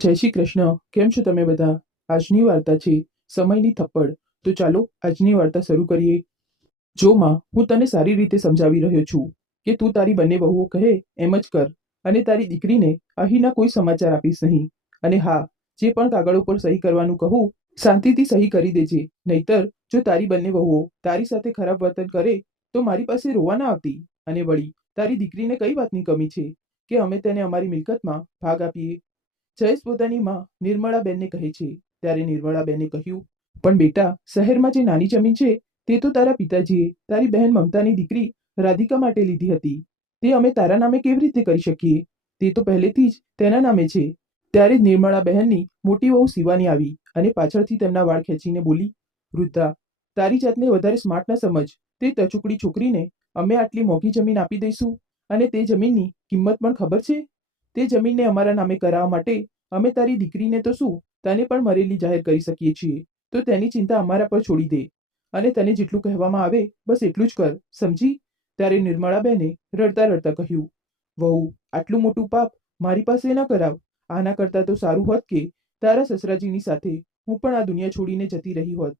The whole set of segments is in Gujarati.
જય શ્રી કૃષ્ણ. કેમ છો તમે બધા? આજની વાર્તા છે સમયની થપ્પડ. તો ચાલો આજની વાર્તા શરૂ કરીએ. જો માં, હું તને સારી રીતે સમજાવી રહ્યો છું કે તું તારી બંને વહુઓ કહે એમ જ કર, અને તારી દીકરીને અહીંના કોઈ સમાચાર આપીશ નહીં. અને હા, જે પણ કાગળ ઉપર સહી કરવાનું કહું, શાંતિથી સહી કરી દેજે. નહીતર જો તારી બંને વહુઓ તારી સાથે ખરાબ વર્તન કરે તો મારી પાસે રોવા ના આવતી. અને વળી તારી દીકરીને કઈ વાતની કમી છે કે અમે તેને અમારી મિલકતમાં ભાગ આપીએ? જયેશ પોતાની માં નિર્મળાબેનને કહે છે. ત્યારે નિર્મળાબેને કહ્યું, પણ બેટા, શહેરમાં જે નાની જમીન છે તે તો તારા પિતાજીએ તારી બહેન મમતાની દીકરી રાધિકા માટે લીધી હતી. તે અમે તારા નામે કેવી રીતે કરી શકીએ? તે તો પહેલેથી જ તેના નામે છે. ત્યારે જ નિર્મળા બહેનની મોટી વહુ શિવાની આવી અને પાછળથી તેમના વાળ ખેંચીને બોલી, વૃદ્ધા, તારી જાતને વધારે સ્માર્ટ ન સમજ. તે ટચુકડી છોકરીને અમે આટલી મોંઘી જમીન આપી દઈશું, અને તે જમીનની કિંમત પણ ખબર છે? તે જમીનને અમારા નામે કરાવવા માટે અમે તારી દીકરીને તો શું, તને પણ મરેલી જાહેર કરી શકીએ છીએ. તો તેની ચિંતા અમારા પર છોડી દે, અને તને જેટલું કહેવામાં આવે બસ એટલું જ કર, સમજી? ત્યારે નિર્મળાબેને રડતા રડતા કહ્યું, વહુ, આટલું મોટું પાપ મારી પાસે ન કરાવ. આના કરતાં તો સારું હોત કે તારા સસરાજીની સાથે હું પણ આ દુનિયા છોડીને જતી રહી હોત.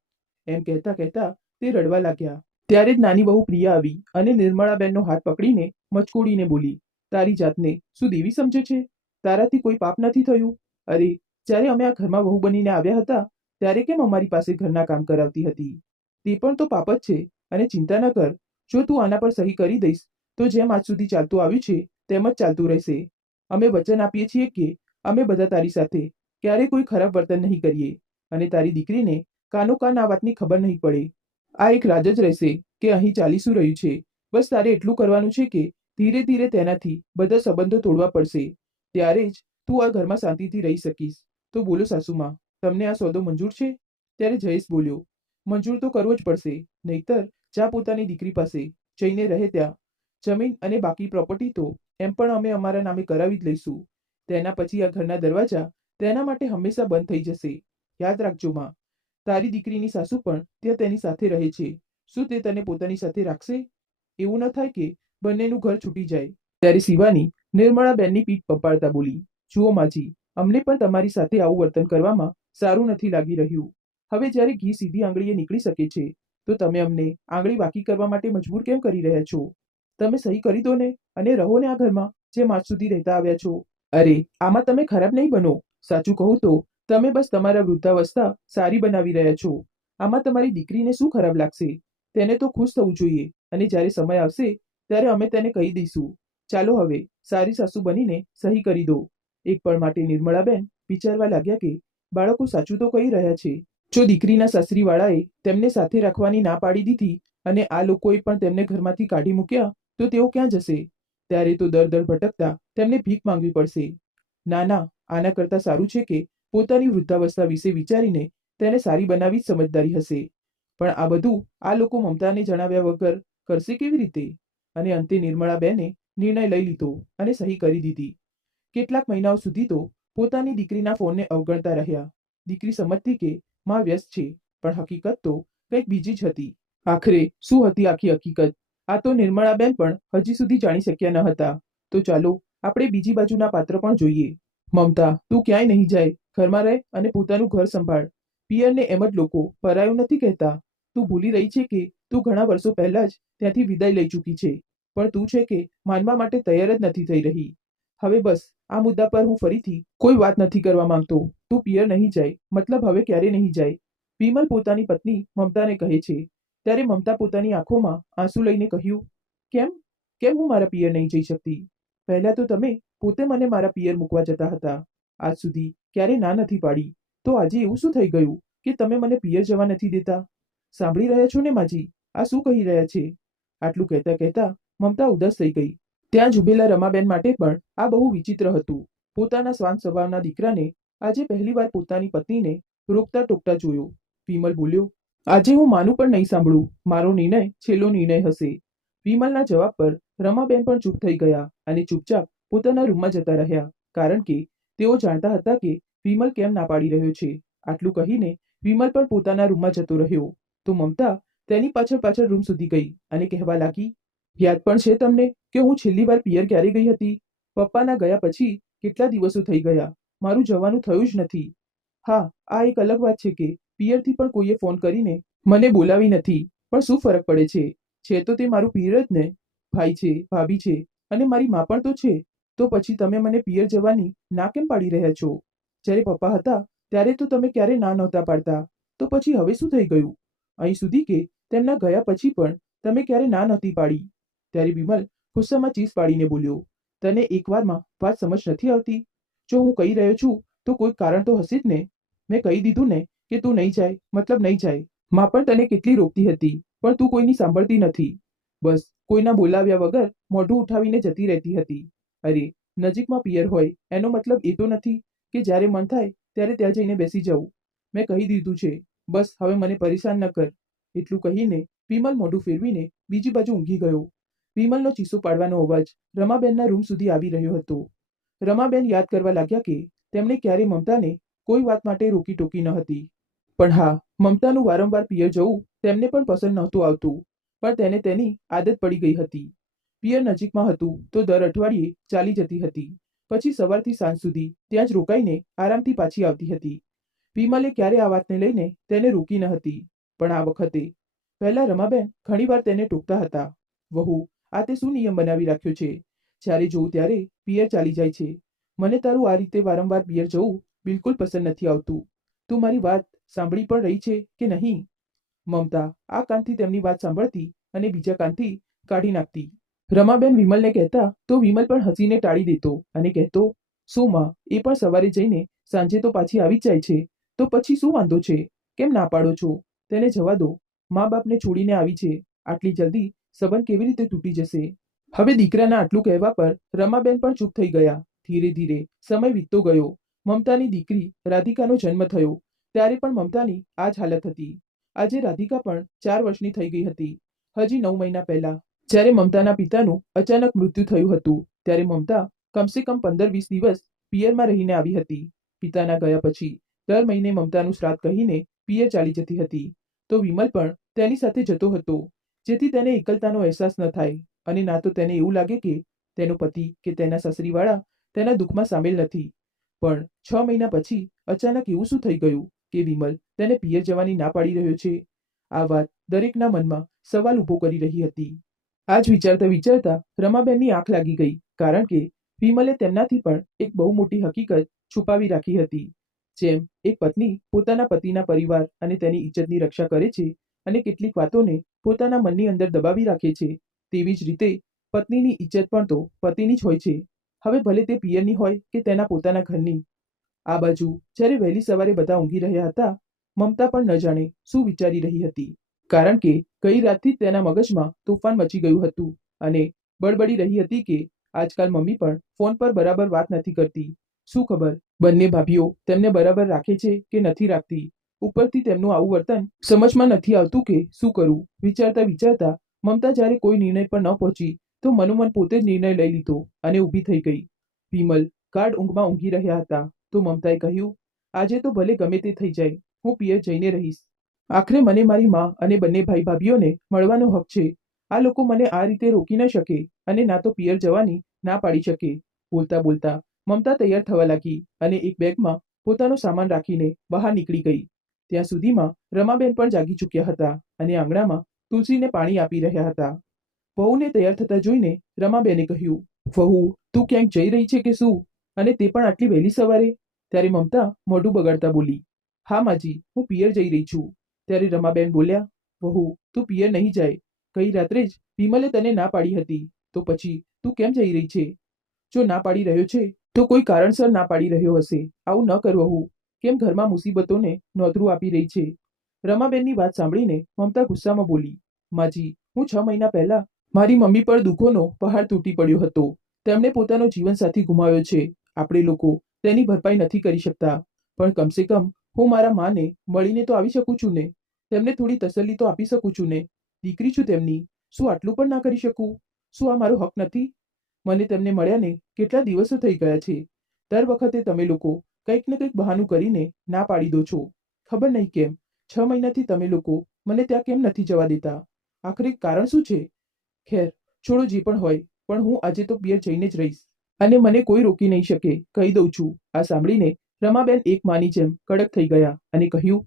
એમ કહેતા કહેતા તે રડવા લાગ્યા. ત્યારે જ નાની વહુ પ્રિયા આવી અને નિર્મળાબેનનો હાથ પકડીને મચકોડીને બોલી, તારી જાતને શું દેવી સમજે છે? તારાથી કોઈ પાપ નથી થયું. અરે, જ્યારે અમે આ ઘરમાં વહુ બનીને આવ્યા હતા ત્યારે કેમ અમારી પાસે ઘરના કામ કરાવતી હતી? તે પણ તો પાપ જ છે. અને ચિંતા ન કર, જો તું આના પર સહી કરી દઈશ તો જેમ આજ સુધી ચાલતું આવ્યું છે તેમ જ ચાલતું રહેશે. અમે વચન આપીએ છીએ કે અમે બધા તારી સાથે ક્યારેય કોઈ ખરાબ વર્તન નહીં કરીએ, અને તારી દીકરીને કાનો કાન આ વાતની ખબર નહીં પડે. આ એક રાજ જ રહેશે કે અહીં ચાલી શું રહ્યું છે. બસ તારે એટલું કરવાનું છે કે ધીરે ધીરે તેનાથી બધા સંબંધો તોડવા પડશે. ત્યારે જ તું આ ઘરમાં શાંતિથી રહી શકીશ. તો બોલો સાસુમાં, તમને આ સોદો મંજૂર છે? ત્યારે જયેશ બોલ્યો, મંજૂર તો કરવો જ પડશે. નહીતર જા પોતાની દીકરી પાસે જઈને રહે ત્યાં. જમીન અને બાકી પ્રોપર્ટી તો એમ પણ અમે અમારા નામે કરાવી જ લઈશું. તેના પછી આ ઘરના દરવાજા તેના માટે હંમેશા બંધ થઈ જશે. યાદ રાખજો માં, તારી દીકરીની સાસુ પણ ત્યાં તેની સાથે રહે છે. શું તે તને પોતાની સાથે રાખશે? એવું ન થાય કે બંનેનું ઘર છૂટી જાય. ત્યારે શિવાની નિર્મળાબેનની પીઠ પંપાળતા બોલી, જુઓ માજી, અમને પણ તમારી સાથે આવું વર્તન કરવામાં સારું નથી લાગી રહ્યું. હવે જ્યારે ઘી સીધી આંગળીએ નીકળી શકે છે તો તમે અમને આંગળી વાકી કરવા માટે મજબૂર કેમ કરી રહ્યા છો? તમે સહી કરી દો ને, અને રહો ને આ ઘરમાં જેમ આજ સુધી રહેતા આવ્યા છો. અરે, આમાં તમે ખરાબ નહીં બનો. સાચું કહું તો તમે બસ તમારા વૃદ્ધાવસ્થા સારી બનાવી રહ્યા છો. આમાં તમારી દીકરીને શું ખરાબ લાગશે? તેને તો ખુશ થવું જોઈએ, અને જ્યારે સમય આવશે ત્યારે અમે તેને કહી દઈશું. ચાલો હવે સારી સાસુ બનીને સહી કરી દો. એક પળ માટે નિર્મળાબેન વિચારવા લાગ્યા કે બાળકો સાચું તો કહી રહ્યા છે. જો દીકરીના સાસરીવાળાએ તેમને સાથે રાખવાની ના પાડી દીધી અને આ લોકોએ પણ તેમને ઘરમાંથી કાઢી મૂક્યા તો તેઓ ક્યાં જશે? ત્યારે તો દર દર ભટકતા તેમને ભીખ માંગવી પડશે. ના ના, આના કરતાં સારું છે કે પોતાની વૃદ્ધાવસ્થા વિશે વિચારીને તેને સારી બનાવી જ સમજદારી હશે. પણ આ બધું આ લોકો મમતાને જણાવ્યા વગર કરશે કેવી રીતે? અને અંતે નિર્મળાબેને નિર્ણય લઈ લીધો અને સહી કરી દીધી. કેટલાક મહિનાઓ સુધી તો પોતાની દીકરીના ફોનને અવગણતા રહ્યા. દીકરી સમજતી કે માં વ્યસ્ત છે, પણ હકીકત તો કંઈક બીજી જ હતી. આખરે શું હતી આખી હકીકત? આ તો નિર્મળાબેન પણ હજી સુધી જાણી શક્યા ન હતા. તો ચાલો આપણે બીજી બાજુના પાત્ર પણ જોઈએ. મમતા, તું ક્યાંય નહીં જાય. ઘરમાં રહે અને પોતાનું ઘર સંભાળ. પિયરને એમ જ લોકો પરાયું નથી કહેતા. તું ભૂલી રહી છે કે તું ઘણા વર્ષો પહેલા જ ત્યાંથી વિદાય લઈ ચૂકી છે, પણ તું છે કે માનવા માટે તૈયાર જ નથી થઈ રહી. હવે બસ, આ મુદ્દા પર હું ફરીથી કોઈ વાત નથી કરવા માંગતો. તું પિયર નહીં જાય, મતલબ હવે ક્યારે નહીં જાય. વિમલ પોતાની પત્ની મમતાને કહે છે. ત્યારે મમતા પોતાની આંખોમાં આંસુ લઈને કહ્યું, કેમ કેમ હું મારા પિયર નહીં જઈ શકતી? પહેલા તો તમે પોતે મને મારા પિયર મૂકવા જતા હતા. આજ સુધી ક્યારે ના નથી પાડી, તો આજે એવું શું થઈ ગયું કે તમે મને પિયર જવા નથી દેતા? સાંભળી રહ્યા છો ને માજી, આ શું કહી રહ્યા છે? આટલું કહેતા કહેતા મમતા ઉદાસ થઈ ગઈ. ત્યાં જ ઉભેલા રમાબેન માટે પણ આ બહુ વિચિત્ર હતું. પોતાના શ્વાન સ્વભાવના દીકરાને આજે પહેલીવાર પોતાની પત્નીને રોકતા ટોકતા જોયો. વિમલ બોલ્યો, આજે હું માનું પણ નહીં સાંભળું. મારો નિર્ણય છેલ્લો નિર્ણય હશે. વિમલના જવાબ પર રમાબેન પણ ચૂપ થઈ ગયા અને ચૂપચાપ પોતાના રૂમમાં જતા રહ્યા, કારણ કે તેઓ જાણતા હતા કે વિમલ કેમ ના પાડી રહ્યો છે. આટલું કહીને વિમલ પણ પોતાના રૂમમાં જતો રહ્યો તો મમતા તેની પાછળ પાછળ રૂમ સુધી ગઈ અને કહેવા લાગી, યાદ પણ છે તમને કે હું છેલ્લી વાર પિયર ક્યારે ગઈ હતી? પપ્પાના ગયા પછી કેટલા દિવસો થઈ ગયા, મારું જવાનું થયું જ નથી. હા, આ એક અલગ વાત છે કે પિયરથી પણ કોઈએ ફોન કરીને મને બોલાવી નથી, પણ શું ફરક પડે છે? છે તો તે મારું પિયર જ ને. ભાઈ છે, ભાભી છે અને મારી મા પણ તો છે. તો પછી તમે મને પિયર જવાની ના કેમ પાડી રહ્યા છો? જ્યારે પપ્પા હતા ત્યારે તો તમે ક્યારે ના નહોતા પાડતા. તો પછી હવે શું થઈ ગયું? અહીં સુધી કે તેમના ગયા પછી પણ તમે ક્યારે ના નહોતી પાડી. ત્યારે વિમલ ગુસ્સામાં ચીસ પાડીને બોલ્યો, તને એકવારમાં વાત સમજ નથી આવતી? જો હું કહી રહ્યો છું તો કોઈ કારણ તો હશે જ ને. મેં કહી દીધું ને કે તું નહીં જાય મતલબ નહીં જાય. માં પણ તને કેટલી રોકતી હતી, પણ તું કોઈની સાંભળતી નથી. બસ કોઈના બોલાવ્યા વગર મોઢું ઉઠાવીને જતી રહેતી હતી. અરે, નજીકમાં પિયર હોય એનો મતલબ એ તો નથી કે જ્યારે મન થાય ત્યારે ત્યાં જઈને બેસી જવું. મેં કહી દીધું છે, બસ હવે મને પરેશાન ન કર. એટલું કહીને વિમલ મોઢું ફેરવીને બીજી બાજુ ઊંઘી ગયો. વિમલનો ચીસો પાડવાનો અવાજ રમાબેનના રૂમ સુધી આવી રહ્યો હતો. રમાબેન યાદ કરવા લાગ્યા કે તેમણે ક્યારે મમતાને કોઈ વાત માટે રોકી ટોકી ન હતી. પણ હા, મમતાનું વારંવાર પિયર જવું તેમને પણ પસંદ નહોતું આવતું, પણ તેને તેની આદત પડી ગઈ હતી. પિયર નજીકમાં હતું તો દર અઠવાડિયે ચાલી જતી હતી. પછી સવારથી સાંજ સુધી ત્યાં જ રોકાઈને આરામથી પાછી આવતી હતી. વિમલે ક્યારે આ વાતને લઈને તેને રોકી ન હતી, પણ આ વખતે. પહેલા રમાબેન ઘણીવાર તેને ટોકતા હતા, વહુ, આ તે શું નિયમ બનાવી રાખ્યો છે? જ્યારે જોઉં ત્યારે પિયર ચાલી જાય છે. મને તારું આ રીતે વારંવાર પિયર જવું બિલકુલ પસંદ નથી આવતું. તું મારી વાત સાંભળી પણ રહી છે કે નહીં? મમતા આ કાનથી તેમની વાત સાંભળતી અને બીજા કાનથી કાઢી નાખતી. રમાબેન વિમલને કહેતા તો વિમલ પણ હસીને ટાળી દેતો અને કહેતો, શું માં, એ પણ સવારે જઈને સાંજે તો પાછી આવી જ જાય છે, તો પછી શું વાંધો છે? કેમ ના પાડો છો? તેને જવા દો. મા બાપને છોડીને આવી છે, આટલી જલ્દી સંબંધ કેવી રીતે તૂટી જશે? હવે દીકરાના આટલું કહેવા પર રમાબેન પણ ચૂપ થઈ ગયા. ધીરે ધીરે સમય વીતતો ગયો. મમતાની દીકરી રાધિકાનો જન્મ થયો ત્યારે પણ મમતાની આ જ હાલત હતી. આજે રાધિકા પણ 4 વર્ષની થઈ ગઈ હતી. હજી 9 મહિના પહેલા જ્યારે મમતાના પિતાનું અચાનક મૃત્યુ થયું હતું ત્યારે મમતા કમસે કમ 15-20 દિવસ પિયરમાં રહીને આવી હતી. પિતાના ગયા પછી દર મહિને મમતાનું શ્રાદ્ધ કહીને પિયર ચાલી જતી હતી. તો વિમલ પણ તેની સાથે જતો હતો, જેથી તેને એકલતાનો અહેસાસ ન થાય અને ના તો તેને એવું લાગે કે તેનો પતિ કે તેના સાસરીવાળા તેના દુઃખમાં સામેલ નથી. પણ 6 મહિના પછી અચાનક એવું શું થઈ ગયું કે વિમલ તેને પિયર જવાની ના પાડી રહ્યો છે? આ વાત દરેકના મનમાં સવાલ ઊભો કરી રહી હતી. આ જ વિચારતા વિચારતા રમાબેનની આંખ લાગી ગઈ, કારણ કે વિમલે તેમનાથી પણ એક બહુ મોટી હકીકત છુપાવી રાખી હતી. જેમ એક પત્ની પોતાના પતિના પરિવાર અને તેની ઇજ્જતની રક્ષા કરે છે અને કેટલીક વાતોને પોતાના મનની અંદર દબાવી રાખે છે, તેવી જ રીતે પત્નીની ઇજ્જત પણ તો પતિની જ હોય છે, હવે ભલે તે પિયરની હોય કે તેના પોતાના ઘરની. આ બાજુ જ્યારે વહેલી સવારે બધા ઊંઘી રહ્યા હતા, મમતા પણ ન જાણે શું વિચારી રહી હતી, કારણ કે ગઈ રાતથી જ તેના મગજમાં તોફાન મચી ગયું હતું અને બડબડી રહી હતી કે આજકાલ મમ્મી પણ ફોન પર બરાબર વાત નથી કરતી. શું ખબર બંને ભાભીઓ તેમને બરાબર રાખે છે કે નથી રાખતી? ઉપરથી તેમનું આવું વર્તન સમજમાં નથી આવતું કે શું કરવું? વિચારતા વિચારતા મમતા જ્યારે કોઈ નિર્ણય પર ન પહોંચી તો મનોમન પોતે જ નિર્ણય લઈ લીધો અને ઊભી થઈ ગઈ. વિમલ ગાઢ ઊંઘમાં ઊંઘી રહ્યા હતા તો મમતાએ કહ્યું, આજે તો ભલે ગમે તે થઈ જાય, હું પિયર જઈને રહીશ. આખરે મને મારી મા અને બંને ભાઈ ભાભીઓને મળવાનો હક છે. આ લોકો મને આ રીતે રોકી ન શકે અને ના તો પિયર જવાની ના પાડી શકે. બોલતા બોલતા મમતા તૈયાર થવા લાગી અને એક બેગમાં પોતાનો સામાન રાખીને બહાર નીકળી ગઈ. ત્યાં સુધીમાં રમાબેન પણ જાગી ચૂક્યા હતા અને આંગણામાં તુલસીને પાણી આપી રહ્યા હતા. વહુને તૈયાર થતા જોઈને રમાબેને કહ્યું, વહુ, તું ક્યાંક જઈ રહી છે કે શું? અને તે પણ આટલી વહેલી સવારે? ત્યારે મમતા મોઢું બગાડતા બોલી, હા માજી, હું પિયર જઈ રહી છું. ત્યારે રમાબેન બોલ્યા, વહુ, તું પિયર નહીં જાય. ગઈ રાત્રે જ વિમલે તને ના પાડી હતી, તો પછી તું કેમ જઈ રહી છે? જો ના પાડી રહ્યો છે તો કોઈ કારણસર ના પાડી રહ્યો હશે. આવું ન કર વહુ. કેમ ઘરમાં મુસીબતોને નોતરું આપી રહી છે? રમાબેનની વાત સાંભળીને મમતા ગુસ્સામાં બોલી, માજી, હું 6 મહિના પહેલા મારી મમ્મી પર દુઃખોનો પહાડ તૂટી પડ્યો હતો. તેમણે પોતાનો જીવનસાથી ગુમાવ્યો છે. આપણે લોકો તેની ભરપાઈ નથી કરી શકતા, પણ કમસે કમ હું મારા માને મળીને તો આવી શકું છું ને. તેમને થોડી તસલ્લી તો આપી શકું છું ને. દીકરી છું તેમની. શું આટલું પણ ના કરી શકું? શું આ મારો હક નથી? મને તેમને મળ્યાને કેટલા દિવસો થઈ ગયા છે. દર વખતે તમે લોકો કંઈક ને કંઈક બહાનું કરીને ના પાડી દો છો. ખબર નહીં કેમ 6 મહિનાથી તમે લોકો મને ત્યાં કેમ નથી જવા દેતા? આખરે કારણ શું છે? ખેર, છોડો જે પણ હોય, પણ હું આજે તો પિયર જઈને જ રહીશ. અને મને કોઈ રોકી નહીં શકે, કહી દઉં છું. આ સાંભળીને રમાબેન એક માની જેમ કડક થઈ ગયા અને કહ્યું,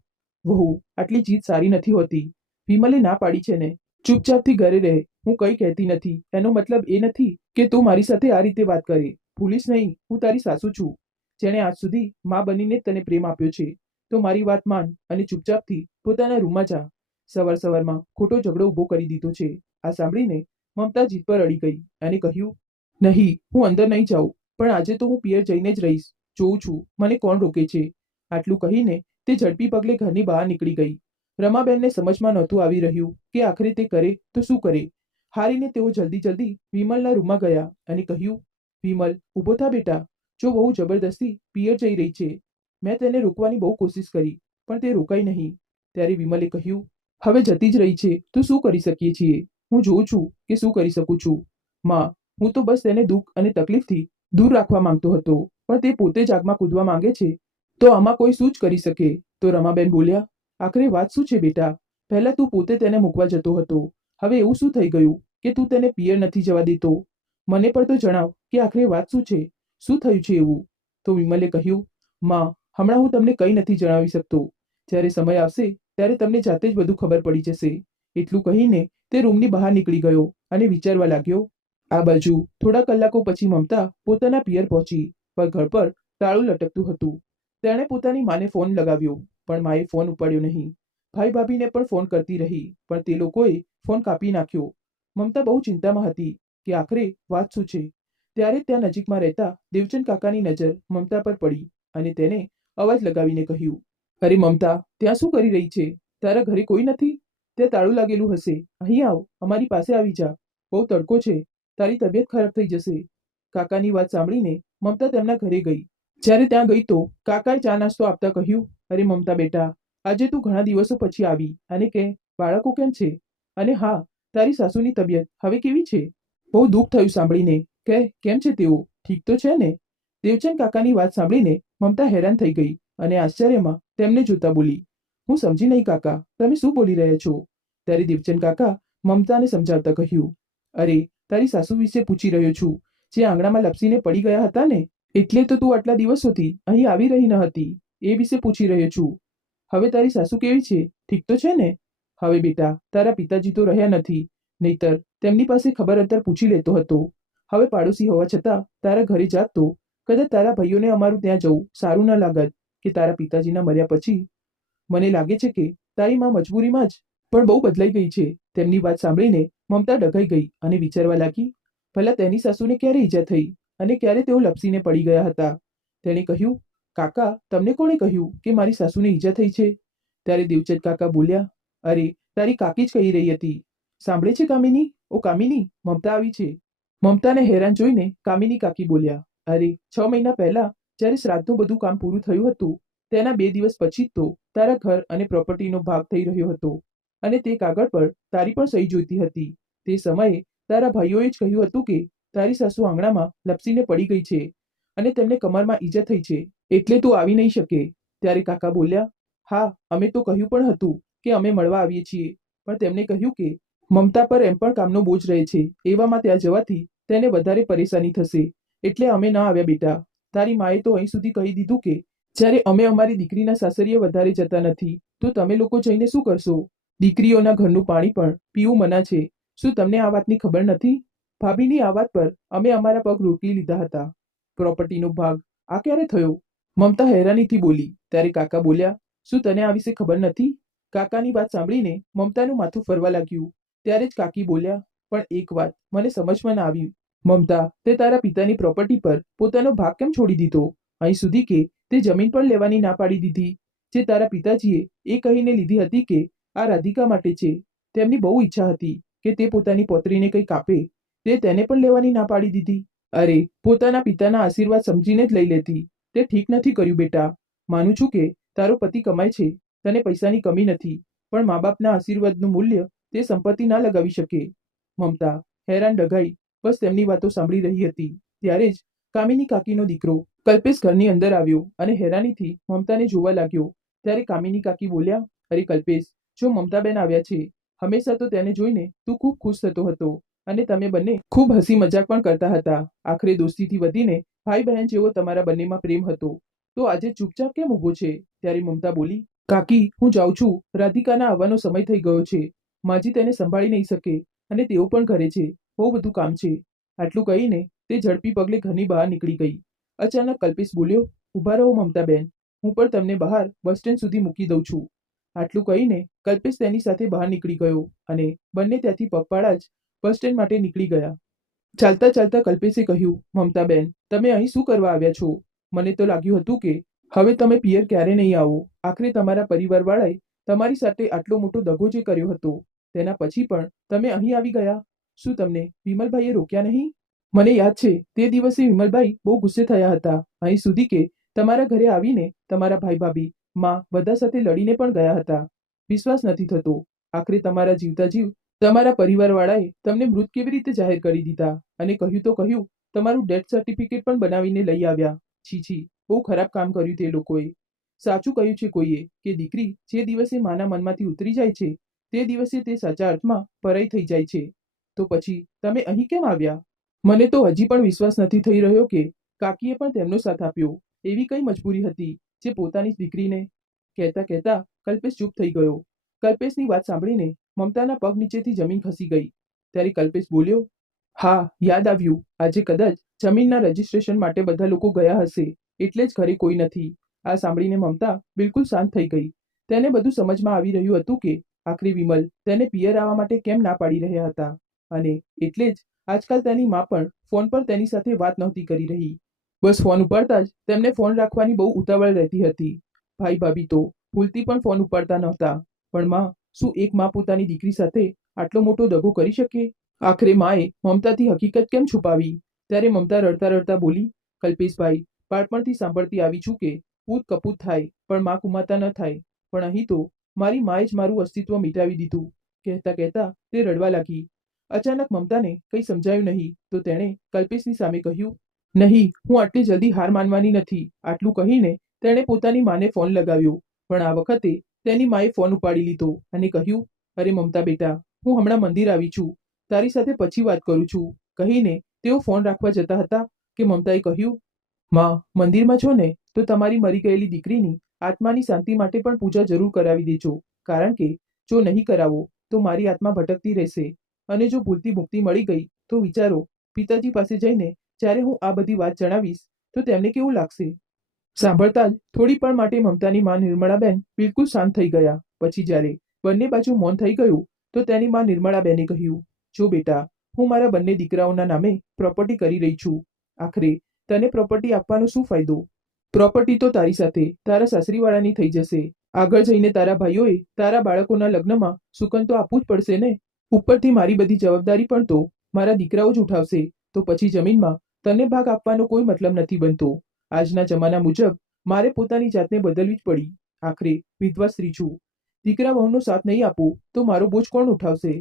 વહુ, આટલી જીદ સારી નથી હોતી. વિમલે ના પાડી છે ને. ચૂપચાપથી ઘરે રહે. હું કંઈ કહેતી નથી. એનો મતલબ એ નથી કે તું મારી સાથે આ રીતે વાત કરે. ભૂલીશ નહીં, હું તારી સાસુ છું, જેણે આજ સુધી મા બનીને જ તને પ્રેમ આપ્યો છે. તો મારી વાત માન અને ચૂપચાપથી પોતાના રૂમમાં જા. સવાર સવારમાં ખોટો ઝઘડો ઊભો કરી દીધો છે. આ સાંભળીને મમતા જીદ પર અડી ગઈ અને કહ્યું, નહીં, હું અંદર નહીં જાઉં, પણ આજે તો હું પિયર જઈને જ રહીશ. જોઉં છું મને કોણ રોકે છે. આટલું કહીને તે ઝડપી પગલે ઘરની બહાર નીકળી ગઈ. રમાબેનને સમજમાં નહોતું આવી રહ્યું કે આખરે તે કરે તો શું કરે. હારીને તેઓ જલ્દી જલ્દી વિમલના રૂમમાં ગયા અને કહ્યું, વિમલ, ઊભો થા બેટા. જો બહુ જબરદસ્તી પિયર જઈ રહી છે. મેં તેને રોકવાની બહુ કોશિશ કરી, પણ તે રોકાઈ નહીં. ત્યારે વિમલે કહ્યું, હવે જતી જ રહી છે તો શું કરી શકીએ છીએ. હું જોઉં છું કે શું કરી શકું છું. માં, હું તો બસ તેને દુઃખ અને તકલીફથી દૂર રાખવા માંગતો હતો, પણ તે પોતે જ આગમાં કૂદવા માંગે છે તો આમાં કોઈ શું જ કરી શકે. તો રમાબેન બોલ્યા, આખરે વાત શું છે બેટા? પહેલા તું પોતે તેને મૂકવા જતો હતો, હવે એવું શું થઈ ગયું કે તું તેને પિયર નથી જવા દેતો? મને પણ તો જણાવ કે આખરે વાત શું છે, શું થયું છે એવું? તો વિમલે કહ્યું, માં, હમણાં હું તમને કંઈ નથી જણાવી શકતો. જ્યારે સમય આવશે ત્યારે તમને જાતે જ બધું ખબર પડી જશે. એટલું કહીને તે રૂમની બહાર નીકળી ગયો અને વિચારવા લાગ્યો. આ બાજુ થોડા કલાકો પછી મમતા પોતાના પિયર પહોંચી, પણ ઘર પર તાળું લટકતું હતું. તેણે પોતાની માને ફોન લગાવ્યો, પણ માએ ફોન ઉપાડ્યો નહીં. ભાઈ ભાભીને પણ ફોન કરતી રહી, પણ તે લોકોએ ફોન કાપી નાખ્યો. મમતા બહુ ચિંતામાં હતી કે આખરે વાત શું છે. ત્યારે ત્યાં નજીકમાં રહેતા દેવચંદ કાકાની નજર મમતા પર પડી અને તેને અવાજ લગાવીને કહ્યું, અરે મમતા, ત્યાં શું કરી રહી છે? તારા ઘરે કોઈ નથી? ત્યાં તાળું લાગેલું હશે. અહીં આવ, અમારી પાસે આવી જા. બહુ તડકો છે, તારી તબિયત ખરાબ થઈ જશે. કાકાની વાત સાંભળીને મમતા તેમના ઘરે ગઈ. જ્યારે ત્યાં ગઈ તો કાકાએ ચા નાસ્તો આપતા કહ્યું, અરે મમતા બેટા, આજે તું ઘણા દિવસો પછી આવી અને કે બાળકો કેમ છે? અને હા, તારી સાસુની તબિયત હવે કેવી છે? બહુ દુઃખ થયું સાંભળીને. કે કેમ છે તેઓ? ઠીક તો છે ને? દેવચંદ કાકાની વાત સાંભળીને મમતા હેરાન થઈ ગઈ અને આશ્ચર્યમાં તેમને જોતા બોલી, હું સમજી નહીં કાકા, તમે શું બોલી રહ્યા છો? ત્યારે દેવચંદ કાકા મમતાને સમજાવતા કહ્યું, અરે, તારી સાસુ વિશે પૂછી રહ્યો છું, જે આંગણામાં લપસીને પડી ગયા હતા ને. એટલે તો તું આટલા દિવસોથી અહીં આવી રહી ન હતી, એ વિશે પૂછી રહ્યો છું. હવે તારી સાસુ કેવી છે? ઠીક તો છે ને? હવે બેટા, તારા પિતાજી તો રહ્યા નથી, નહીતર તેમની પાસે ખબર અંતર પૂછી લેતો હતો. હવે પાડોશી હોવા છતાં તારા ઘરે જાત તો કદાચ તારા ભાઈઓને અમારું ત્યાં જવું સારું ન લાગત કે તારા પિતાજીના મર્યા પછી. મને લાગે છે કે તારી માં મજબૂરીમાં જ પણ બહુ બદલાઈ ગઈ છે. તેમની વાત સાંભળીને મમતા ડઘાઈ ગઈ અને વિચારવા લાગી, ભલા તેની સાસુને ક્યારે ઈજા થઈ અને ક્યારે તેઓ લપસીને પડી ગયા હતા. તેણે કહ્યું, કાકા, તમને કોણે કહ્યું કે મારી સાસુને ઈજા થઈ છે? ત્યારે દેવચંદ કાકા બોલ્યા, અરે, તારી કાકી જ કહી રહી હતી. સાંભળે છે કામિની? ઓ કામિની, મમતા આવી છે. મમતાને હેરાન જોઈને કામિની કાકી બોલ્યા, અરે, 6 મહિના પહેલા જ્યારે શ્રાદ્ધનું બધું કામ પૂરું થયું હતું તેના 2 દિવસ પછી જ તો તારા ઘર અને પ્રોપર્ટીનો ભાગ થઈ રહ્યો હતો અને તે કાગળ પર તારી પણ સહી જોઈતી હતી. તે સમયે તારા ભાઈઓએ જ કહ્યું હતું કે તારી સાસુ આંગણામાં લપસીને પડી ગઈ છે અને તેમને કમરમાં ઈજા થઈ છે, એટલે તું આવી નહીં શકે. ત્યારે કાકા બોલ્યા, હા, અમે તો કહ્યું પણ હતું કે અમે મળવા આવીએ છીએ, પણ તેમણે કહ્યું કે મમતા પર એમ પણ કામનો બોજ રહે છે, એવામાં ત્યાં જવાથી તેને વધારે પરેશાની થશે, એટલે અમે ન આવ્યા બેટા. તારી માએ તો અહીં સુધી કહી દીધું કે જ્યારે અમે અમારી દીકરીના સાસરીએ વધારે જતા નથી તો તમે લોકો જઈને શું કરશો? દીકરીઓના ઘરનું પાણી પણ પીવું મના છે. શું તમને આ વાતની ખબર નથી? ભાભીની આ વાત પર અમે અમારા પગ રોટલી લીધા હતા. પ્રોપર્ટીનો ભાગ આ ક્યારે થયો? મમતા હેરાનીથી બોલી. ત્યારે કાકા બોલ્યા, શું તને આ વિશે ખબર નથી? કાકાની વાત સાંભળીને મમતાનું માથું ફરવા લાગ્યું. ત્યારે જ કાકી બોલ્યા, પણ એક વાત મને સમજમાં ના આવી. મમતા, તે તારા પિતાની પ્રોપર્ટી પર પોતાનો ભાગ કેમ છોડી દીધો? અહીં સુધી કે તે જમીન પણ લેવાની ના પાડી દીધી, જે તારા પિતાજીએ એ કહીને લીધી હતી કે આ રાધિકા માટે છે. તેમની બહુ ઈચ્છા હતી કે તે પોતાની પૌત્રીને કંઈક આપે, તે તેને પણ લેવાની ના પાડી દીધી. અરે, પોતાના પિતાના આશીર્વાદ સમજીને જ લઈ લેતી. તે ઠીક નથી કર્યું બેટા. માનું છું કે તારો પતિ કમાય છે, તને પૈસાની કમી નથી, પણ મા બાપના આશીર્વાદનું મૂલ્ય તે સંપત્તિ ના લગાવી શકે. મમતા હેરાન ડઘાઈ બસ તેમની વાતો સાંભળી રહી હતી. ત્યારે જ કામિની કાકીનો દીકરો કલ્પેશ ઘરની અંદર આવ્યો અને હેરાનીથી મમતાને જોવા લાગ્યો. ત્યારે કામિની કાકી બોલ્યા, અરે કલ્પેશ, જો મમતાબેન આવ્યા છે, હંમેશા તો તેને જોઈને તું ખૂબ ખુશ થતો હતો, અને તમે બંને ખૂબ હસી મજાક પણ કરતા હતા. આખરે દોસ્તીથી વધીને ભાઈ બહેન જેવો તમારા બંનેમાં પ્રેમ હતો. તો આજે ચૂપચાપ કેમ ઊભો છે? ત્યારે મમતા બોલી, કાકી, હું જાઉં છું. રાધિકાના આવવાનો સમય થઈ ગયો છે. માજી તેને સંભાળી નહીં શકે અને તેઓ પણ ઘરે છે. બહુ બધું કામ છે. આટલું કહીને તે ઝડપી પગલે ઘરની બહાર નીકળી ગઈ. અચાનક કલ્પેશ બોલ્યો, ઊભા રહો મમતાબેન, હું પણ તમને બહાર બસ સ્ટેન્ડ સુધી મૂકી દઉં છું. આટલું કહીને કલ્પેશ તેની સાથે બહાર નીકળી ગયો અને બંને ત્યાંથી પગપાળા જ બસ સ્ટેન્ડ માટે નીકળી ગયા. ચાલતા ચાલતા કલ્પેશે કહ્યું, મમતાબેન, તમે અહીં શું કરવા આવ્યા છો? મને તો લાગ્યું હતું કે હવે તમે પિયર ક્યારે નહીં આવો. આખરે તમારા પરિવારવાળાએ તમારી સાથે આટલો મોટો દગો જે કર્યો હતો, તેના પછી પણ તમે અહીં આવી ગયા. શું તમને વિમલભાઈએ રોક્યા નહીં? મને યાદ છે, તે દિવસે વિમલભાઈ બહુ ગુસ્સે થયા હતા. અહીં સુધી કે તમારા ઘરે આવીને તમારા ભાઈ ભાભી, માં બધા સાથે લડીને પણ ગયા હતા. વિશ્વાસ નથી થતો. આખરે તમારા જીવતા જીવ તમારા પરિવારવાળાએ તમને મૃત કેવી રીતે જાહેર કરી દીધા અને કહ્યું તો કહ્યું, તમારું ડેથ સર્ટિફિકેટ પણ બનાવીને લઈ આવ્યા. છી છી, બહુ ખરાબ કામ કર્યું તે લોકોએ. સાચું કહ્યું છે કોઈએ કે દીકરી જે દિવસે માના મનમાંથી ઉતરી જાય છે, તે દિવસે તે સાચા અર્થમાં પરાઈ થઈ જાય છે. તો પછી તમે અહીં કેમ આવ્યા? મને તો હજી પણ વિશ્વાસ નથી થઈ રહ્યો કે કાકીએ પણ તેમનો સાથ આપ્યો. એવી કઈ મજબૂરી હતી જે પોતાની જ દીકરીને? કહેતા કહેતા કલ્પેશ ચૂપ થઈ ગયો. કલ્પેશની વાત સાંભળીને મમતાના પગ નીચેથી જમીન ખસી ગઈ. ત્યારે કલ્પેશ બોલ્યો, હા, યાદ આવ્યું. આજે કદાચ જમીનના રજીસ્ટ્રેશન માટે બધા લોકો ગયા હશે, એટલે જ ઘરે કોઈ નથી. આ સાંભળીને મમતા બિલકુલ શાંત થઈ ગઈ. તેને બધું સમજમાં આવી રહ્યું હતું કે આખરે વિમલ તેને પિયર આવવા માટે કેમ ના પાડી રહ્યા હતા, અને એટલે જ આજકાલ તેની મા પણ ફોન પર તેની સાથે વાત નહોતી કરી રહી. બસ ફોન ઉપાડતા જ તેમને ફોન રાખવાની બહુ ઉતાવળ રહેતી હતી. ભાઈ ભાભી તો ભૂલથી પણ ફોન ઉપાડતા નહોતા. પણ માં, શું એક મા પોતાની દીકરી સાથે આટલો મોટો દગો કરી શકે? આખરે માએ મમતાથી હકીકત કેમ છુપાવી? ત્યારે મમતા રડતા રડતા બોલી, કલ્પેશભાઈ, બાળપણથી સાંભળતી આવી છું કે પૂત કપૂત થાય પણ મા કુમાતા ન થાય. પણ અહીં તો મારી માએ જ મારું અસ્તિત્વ મિટાવી દીધું. કહેતા કહેતા તે રડવા લાગી. અચાનક મમતાને કંઈ સમજાયું નહીં તો તેણે કલ્પેશની સામે કહ્યું, નહીં, હું આટલી જલ્દી હાર માનવાની નથી. આટલું કહીને તેણે પોતાની માને ફોન લગાવ્યો. પણ આ વખતે તેની માએ ફોન ઉપાડી લીધો અને કહ્યું, અરે મમતા બેટા, હું હમણાં મંદિર આવી છું. તારી સાથે પછી વાત કરું છું. કહીને તેઓ ફોન રાખવા જતા હતા કે મમતાએ કહ્યું, માં, મંદિરમાં છો ને તો તમારી મરી ગયેલી દીકરીની આત્માની શાંતિ માટે પણ પૂજા જરૂર કરાવી દેજો. કારણ કે જો નહીં કરાવો તો મારી આત્મા ભટકતી રહેશે, અને જો ભૂલથી મુક્તિ મળી ગઈ તો વિચારો, પિતાજી પાસે જઈને જ્યારે હું આ બધી વાત જણાવીશ તો તેમને કેવું લાગશે? સાંભળતા જ થોડી પળ માટે મમતાની મા નિર્મળાબેન બિલકુલ શાંત થઈ ગયા. પછી જ્યારે બંને બાજુ મૌન થઈ ગયું તો તેની મા નિર્મળાબેને કહ્યું, જો બેટા, હું મારા બંને દીકરાઓના નામે પ્રોપર્ટી કરી રહી છું. આખરે તને પ્રોપર્ટી આપવાનો શું ફાયદો? પ્રોપર્ટી તો તારી સાથે તારા સાસરીવાળાની થઈ જશે. આગળ જઈને તારા ભાઈઓએ તારા બાળકોના લગ્નમાં સુકન તો આપવું જ પડશે ને. ઉપરથી મારી બધી જવાબદારી પણ તો મારા દીકરાઓ જ ઉઠાવશે. તો પછી જમીનમાં તને ભાગ આપવાનો કોઈ મતલબ નથી બનતો. આજના જમાના મુજબ મારે પોતાની જાતને બદલવી જ પડી. આખરે વિધવા સ્ત્રી છું. દીકરા વહુનો સાથ નહીં આપું તો મારો બોજ કોણ ઉઠાવશે?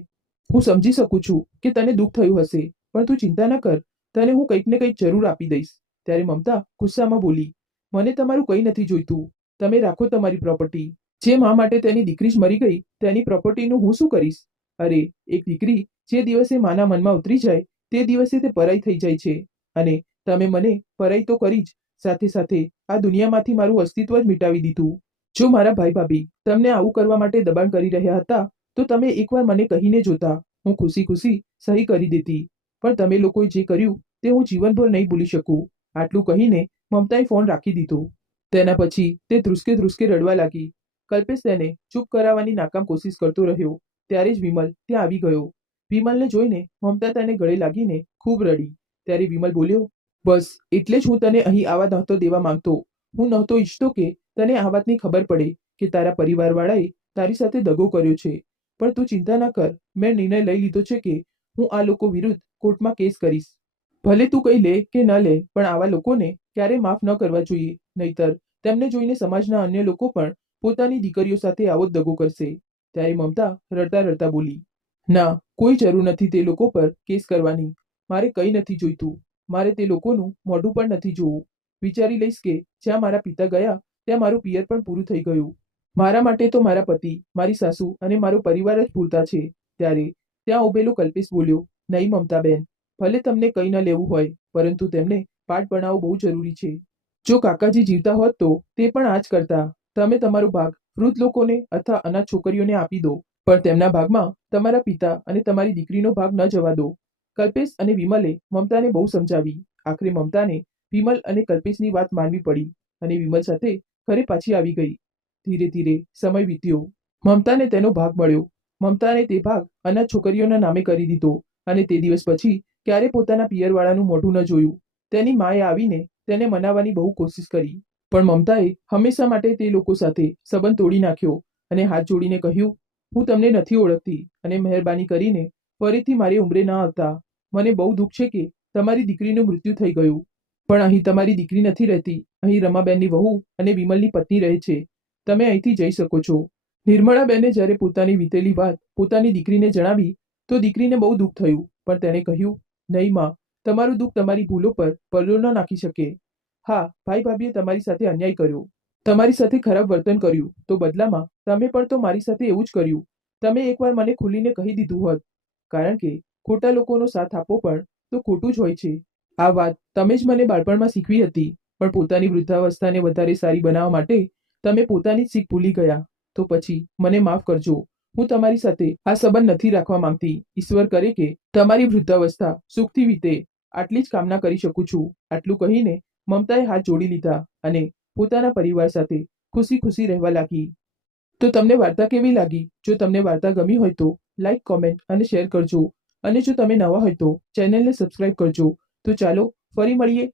હું સમજી શકું છું કે તને દુઃખ થયું હશે, પણ તું ચિંતા ન કર, તને હું કંઈક ને કંઈક જરૂર આપી દઈશ. ત્યારે મમતા ગુસ્સામાં બોલી, મને તમારું કંઈ નથી જોઈતું. તમે રાખો તમારી પ્રોપર્ટી. જે મા માટે તેની દીકરી જ મરી ગઈ તેની પ્રોપર્ટીનું હું શું કરીશ? અરે, એક દીકરી જે દિવસે માના મનમાં ઉતરી જાય તે દિવસે તે પરાઈ થઈ જાય છે. અને તમે મને પરાઈ તો કરી જ, સાથે સાથે આ દુનિયામાંથી મારું અસ્તિત્વ જ મિટાવી દીધું. જો મારા ભાઈ ભાભી તમને આવું કરવા માટે દબાણ કરી રહ્યા હતા તો તમે એકવાર મને કહીને જોતા. હું ખુશી ખુશી સહી કરી દેતી. પણ તમે લોકોએ જે કર્યું તે હું જીવનભર નહીં ભૂલી શકું. આટલું કહીને મમતાએ ફોન રાખી દીધો. તેના પછી તે ધ્રુસકે ધ્રુસકે રડવા લાગી. કલ્પેશ તેને ચૂપ કરાવવાની નાકામ કોશિશ કરતો રહ્યો. ત્યારે જ વિમલ ત્યાં આવી ગયો. વિમલને જોઈને મમતા તેને ગળે લાગીને ખૂબ રડી. ત્યારે વિમલ બોલ્યો, બસ એટલે જ હું તને અહીં આવા નહોતો દેવા માંગતો. હું નહોતો ઈચ્છતો કે તને આ વાતની ખબર પડે કે તારા પરિવારવાળાએ તારી સાથે દગો કર્યો છે. પણ તું ચિંતા ના કર, મેં નિર્ણય લઈ લીધો છે કે હું આ લોકો વિરુદ્ધ કોર્ટમાં કેસ કરીશ. ભલે તું કંઈ લે કે ન લે, પણ આવા લોકોને ક્યારેય માફ ન કરવા જોઈએ. નહીતર તેમને જોઈને સમાજના અન્ય લોકો પણ પોતાની દીકરીઓ સાથે આવો જ દગો કરશે. ત્યારે મમતા રડતા રડતા બોલી, ના, કોઈ જરૂર નથી તે લોકો પર કેસ કરવાની. મારે કંઈ નથી જોઈતું. મારે તે લોકોનું મોઢું પણ નથી જોવું. વિચારી લઈશ કે જ્યાં મારા પિતા ગયા ત્યાં મારું પિયર પણ પૂરું થઈ ગયું. મારા માટે તો મારા પતિ, મારી સાસુ અને મારો પરિવાર જ પૂરતા છે. ત્યારે ત્યાં ઉભેલો કલ્પેશ બોલ્યો, નહીં મમતાબેન, ભલે તમને કંઈ ન લેવું હોય, પરંતુ તેમને પાઠ ભણાવવો બહુ જરૂરી છે. જો કાકાજી જીવતા હોત તો તે પણ આ જ કરતા. તમે તમારો ભાગ વૃદ્ધ લોકોને અથવા અનાથ છોકરીઓને આપી દો, પણ તેમના ભાગમાં તમારા પિતા અને તમારી દીકરીનો ભાગ ન જવા દો. કલ્પેશ અને વિમલે મમતાને બહુ સમજાવી. આખરે મમતાને વિમલ અને કલ્પેશની વાત માનવી પડી અને વિમલ સાથે ઘરે પાછી આવી ગઈ. ધીરે ધીરે સમય વીત્યો. મમતાને તેનો ભાગ મળ્યો. મમતાને તે ભાગ અનાથ છોકરીઓના નામે કરી દીધો અને તે દિવસ પછી ક્યારે પોતાના પિયરવાળાનું મોઢું ન જોયું. તેની માએ આવીને તેને મનાવવાની બહુ કોશિશ કરી, પણ મમતાએ હંમેશા માટે તે લોકો સાથે સંબંધ તોડી નાખ્યો અને હાથ જોડીને કહ્યું, હું તમને નથી ઓળખતી અને મહેરબાની કરીને ફરીથી મારી ઉંમરે ન આવતા. મને બહુ દુઃખ છે કે તમારી દીકરીનું મૃત્યુ થઈ ગયું, પણ અહીં તમારી દીકરી નથી રહેતી. અહીં રમાબેનની વહુ અને વિમલની પત્ની રહે છે. તમે અહીંથી જઈ શકો છો. નિર્મળાબેને જ્યારે પોતાની વીતેલી વાત પોતાની દીકરીને જણાવી તો દીકરીને બહુ દુઃખ થયું, પણ તેણે કહ્યું, નહીં માં, તમારું દુઃખ તમારી ભૂલો પર પડદો ન નાખી શકે. હા, ભાઈ ભાભીએ તમારી સાથે અન્યાય કર્યો, તમારી સાથે ખરાબ વર્તન કર્યું, તો બદલામાં તમે પણ તો મારી સાથે એવું જ કર્યું. તમે એકવાર મને ખુલીને કહી દીધું હોત, કારણ કે ખોટા લોકોનો સાથ આપવો પણ તો ખોટું જ હોય છે. આ વાત તમે જ મને બાળપણમાં શીખવી હતી, પણ પોતાની વૃદ્ધાવસ્થાને વધારે સારી બનાવવા માટે તમે પોતાની જ શીખ ભૂલી ગયા. તો પછી મને માફ કરજો. હું તમારી સાથે આ સંબંધ નથી રાખવા માંગતી. ઈશ્વર કરે કે તમારી વૃદ્ધાવસ્થા સુખથી વીતે, આટલી જ કામના કરી શકું છું. આટલું કહીને મમતાએ હાથ જોડી લીધા અને પોતાના પરિવાર સાથે ખુશી ખુશી રહેવા લાગી. તો તમને વાર્તા કેવી લાગી? જો તમને વાર્તા ગમી હોય તો લાઈક, કોમેન્ટ અને શેર કરજો. અને જો તમે નવા હોય તો ચેનલને સબસ્ક્રાઇબ કરજો. તો ચાલો ફરી મળીએ